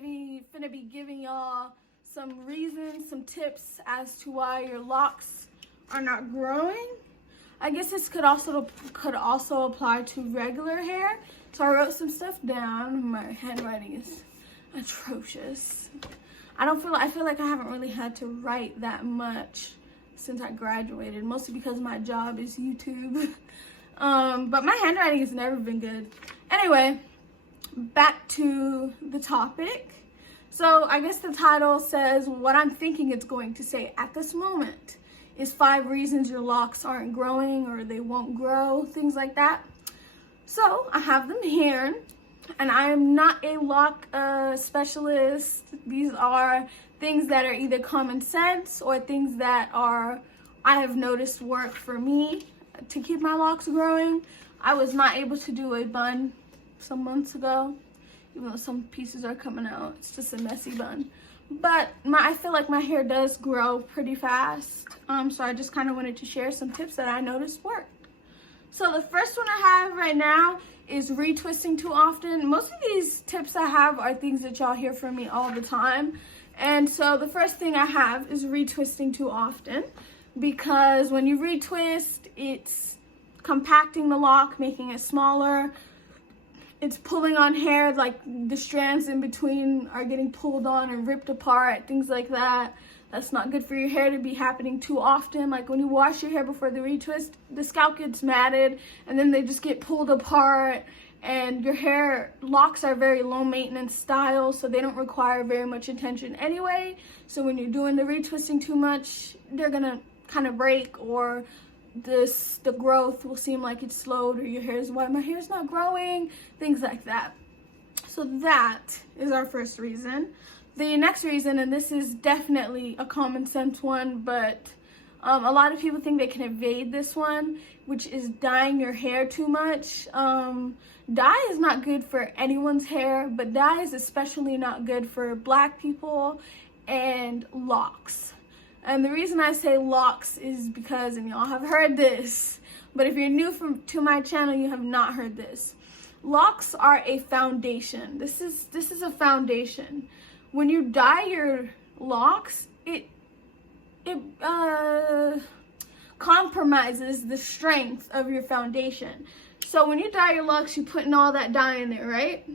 finna be giving y'all some reasons, some tips as to why your locks are not growing. I guess this could also apply to regular hair. So I wrote some stuff down. My handwriting is atrocious. I feel like I haven't really had to write that much since I graduated, mostly because my job is YouTube. But my handwriting has never been good. Anyway, back to the topic. So I guess the title says what I'm thinking it's going to say at this moment is 5 reasons your locks aren't growing or they won't grow, things like that. So I have them here, and I am not a lock specialist. These are things that are either common sense or things that I have noticed work for me to keep my locks growing. I was not able to do a bun some months ago, even though some pieces are coming out. It's just a messy bun. But I feel like my hair does grow pretty fast. So I just kind of wanted to share some tips that I noticed work. So the first one I have right now is retwisting too often. Most of these tips I have are things that y'all hear from me all the time. And so the first thing I have is retwisting too often, because when you retwist, it's compacting the lock, making it smaller. It's pulling on hair, like the strands in between are getting pulled on and ripped apart, things like that. That's not good for your hair to be happening too often. Like when you wash your hair before the retwist, the scalp gets matted and then they just get pulled apart, and your hair locks are very low maintenance style, so they don't require very much attention anyway. So when you're doing the retwisting too much, they're gonna kind of break, or the growth will seem like it's slowed, or your hair is, why my hair's not growing, things like that. So that is our first reason. The next reason, and this is definitely a common sense one, but a lot of people think they can evade this one, which is dyeing your hair too much. Dye is not good for anyone's hair, but dye is especially not good for Black people and locks. And the reason I say locks is because, and y'all have heard this, but if you're new to my channel, you have not heard this. Locks are a foundation. This is a foundation. When you dye your locks, it compromises the strength of your foundation. So when you dye your locks, you're putting all that dye in there, right?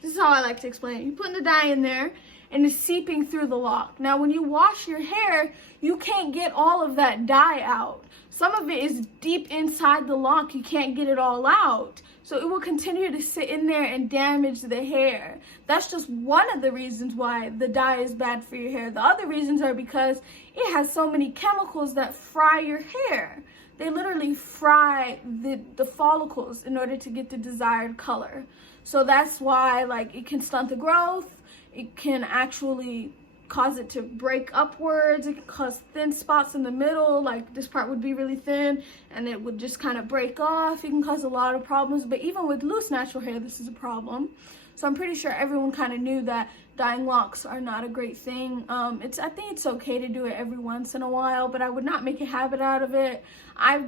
This is how I like to explain it. You're putting the dye in there, and it's seeping through the lock. Now, when you wash your hair, you can't get all of that dye out. Some of it is deep inside the lock. You can't get it all out. So it will continue to sit in there and damage the hair. That's just one of the reasons why the dye is bad for your hair. The other reasons are because it has so many chemicals that fry your hair. They literally fry the follicles in order to get the desired color. So that's why, like, it can stunt the growth. It can actually cause it to break upwards. It can cause thin spots in the middle, like this part would be really thin and it would just kind of break off. It can cause a lot of problems, but even with loose natural hair, this is a problem. So I'm pretty sure everyone kind of knew that dyeing locks are not a great thing. I think it's okay to do it every once in a while, but I would not make a habit out of it. I've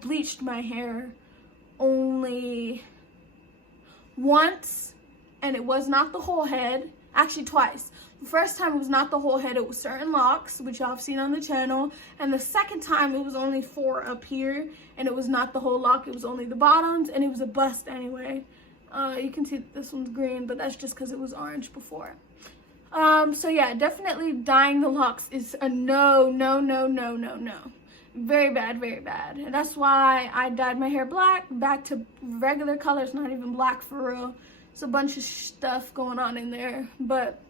bleached my hair only once, and it was not the whole head. Actually, twice. The first time it was not the whole head, it was certain locks, which y'all have seen on the channel. And the second time it was only 4 up here, and it was not the whole lock, it was only the bottoms, and it was a bust anyway. You can see that this one's green, but that's just because it was orange before. So yeah, definitely dyeing the locks is a no. Very bad, very bad. And that's why I dyed my hair black, back to regular colors, not even black for real. It's a bunch of stuff going on in there, but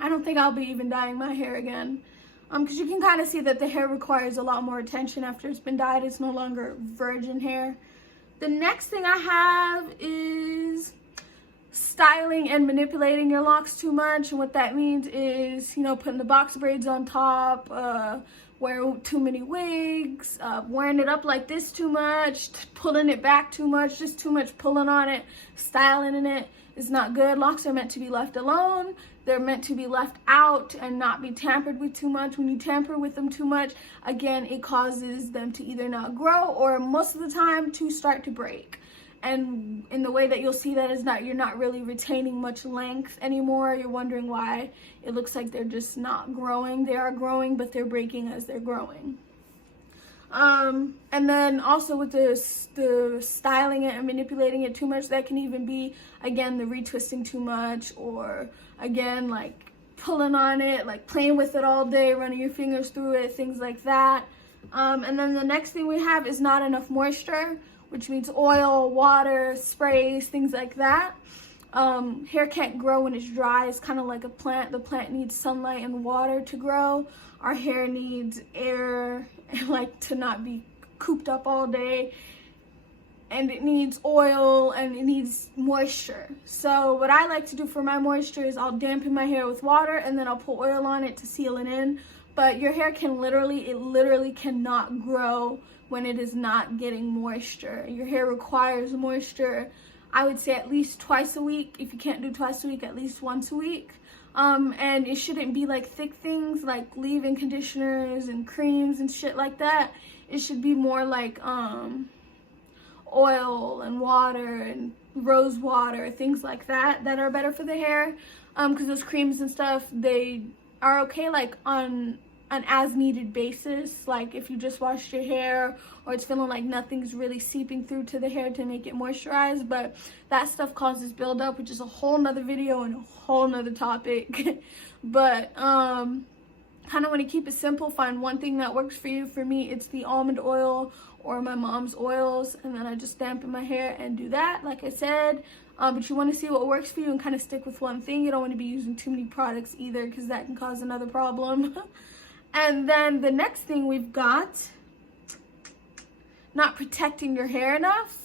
I don't think I'll be even dyeing my hair again. Because you can kind of see that the hair requires a lot more attention after it's been dyed. It's no longer virgin hair. The next thing I have is styling and manipulating your locks too much. And what that means is, you know, putting the box braids on top, wearing too many wigs, wearing it up like this too much, pulling it back too much, just too much pulling on it, styling in it is not good. Locks are meant to be left alone. They're meant to be left out and not be tampered with too much. When you tamper with them too much, again, it causes them to either not grow or most of the time to start to break. And in the way that you'll see that is you're not really retaining much length anymore. You're wondering why it looks like they're just not growing. They are growing, but they're breaking as they're growing. And then also with the styling it and manipulating it too much, that can even be, again, the retwisting too much, or again, like pulling on it, like playing with it all day, running your fingers through it, things like that. And then the next thing we have is not enough moisture, which means oil, water, sprays, things like that. Hair can't grow when it's dry. It's kind of like a plant. The plant needs sunlight and water to grow. Our hair needs air and like to not be cooped up all day. And it needs oil and it needs moisture. So what I like to do for my moisture is I'll dampen my hair with water and then I'll put oil on it to seal it in. But your hair can literally cannot grow when it is not getting moisture. Your hair requires moisture, I would say at least twice a week. If you can't do twice a week, at least once a week. And it shouldn't be like thick things like leave-in conditioners and creams and shit like that. It should be more like oil and water and rose water, things like that are better for the hair. Because those creams and stuff, they are okay like on an as needed basis, like if you just washed your hair or it's feeling like nothing's really seeping through to the hair to make it moisturized. But that stuff causes buildup, which is a whole nother video and a whole nother topic. But kind of want to keep it simple, find one thing that works for you. For me, it's the almond oil or my mom's oils, and then I just dampen my hair and do that, like I said. But you want to see what works for you and kind of stick with one thing. You don't want to be using too many products either, because that can cause another problem. And then the next thing we've got, not protecting your hair enough.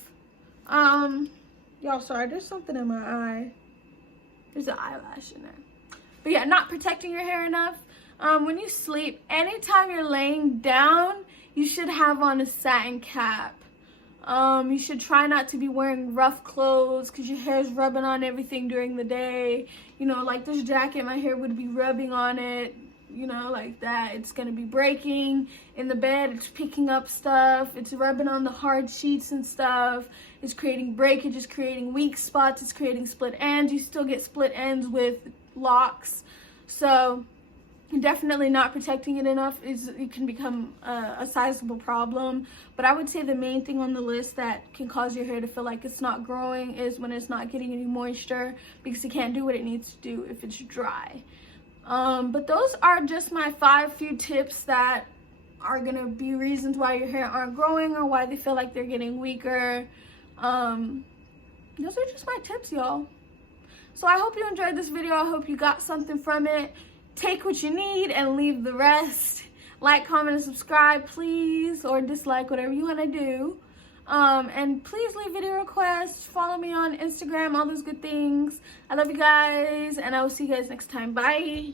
Y'all, sorry, there's something in my eye. There's an eyelash in there. But yeah, not protecting your hair enough. When you sleep, anytime you're laying down, you should have on a satin cap. You should try not to be wearing rough clothes because your hair is rubbing on everything during the day. You know, like this jacket, my hair would be rubbing on it. You know, like that. It's going to be breaking in the bed. It's picking up stuff. It's rubbing on the hard sheets and stuff. It's creating breakage. It's creating weak spots. It's creating split ends. You still get split ends with locks. So definitely not protecting it enough it can become a sizable problem. But I would say the main thing on the list that can cause your hair to feel like it's not growing is when it's not getting any moisture, because it can't do what it needs to do if it's dry. But those are just my few tips that are gonna be reasons why your hair aren't growing or why they feel like they're getting weaker. Those are just my tips, y'all. So I hope you enjoyed this video. I hope you got something from it. Take what you need and leave the rest. Like, comment, and subscribe, please, or dislike, whatever you want to do. And please leave video requests. Follow me on Instagram, all those good things. I love you guys, and I will see you guys next time. Bye.